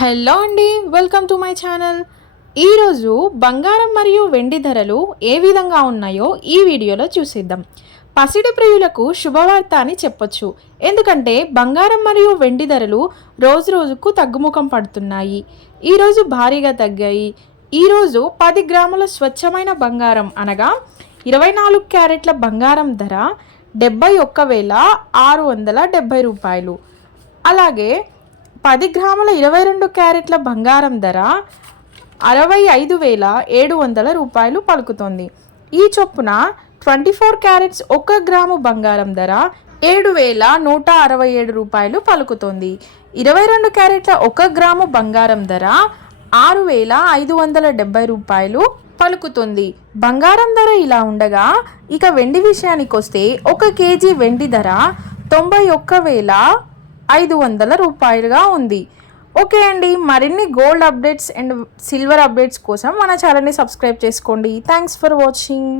Hello అండి, welcome to my channel. ఈరోజు బంగారం మరియు వెండి ధరలు ఏ విధంగా ఉన్నాయో ఈ వీడియోలో చూసేద్దాం. పసిడి ప్రియులకు శుభవార్త అని చెప్పొచ్చు. ఎందుకంటే బంగారం మరియు వెండి ధరలు రోజు రోజుకు తగ్గుముఖం పడుతున్నాయి. ఈరోజు భారీగా తగ్గాయి. ఈరోజు 10 గ్రాముల స్వచ్ఛమైన బంగారం అనగా 24 క్యారెట్ల బంగారం ధర 71,670 రూపాయలు. అలాగే 10 గ్రాముల 22 క్యారెట్ల బంగారం ధర 65,700 రూపాయలు పలుకుతోంది. ఈ చొప్పున 24 క్యారెట్స్ 1 గ్రాము బంగారం ధర 7,167 రూపాయలు పలుకుతోంది. 22 క్యారెట్ల 1 గ్రాము బంగారం ధర 6,570 రూపాయలు పలుకుతుంది. బంగారం ధర ఇలా ఉండగా ఇక వెండి విషయానికి వస్తే 1 కేజీ వెండి ధర 91,500 రూపాయలుగా ఉంది. ఓకే అండి, మరిన్ని gold updates and silver updates కోసం మన ఛానల్ని సబ్స్క్రైబ్ చేసుకోండి. Thanks for watching.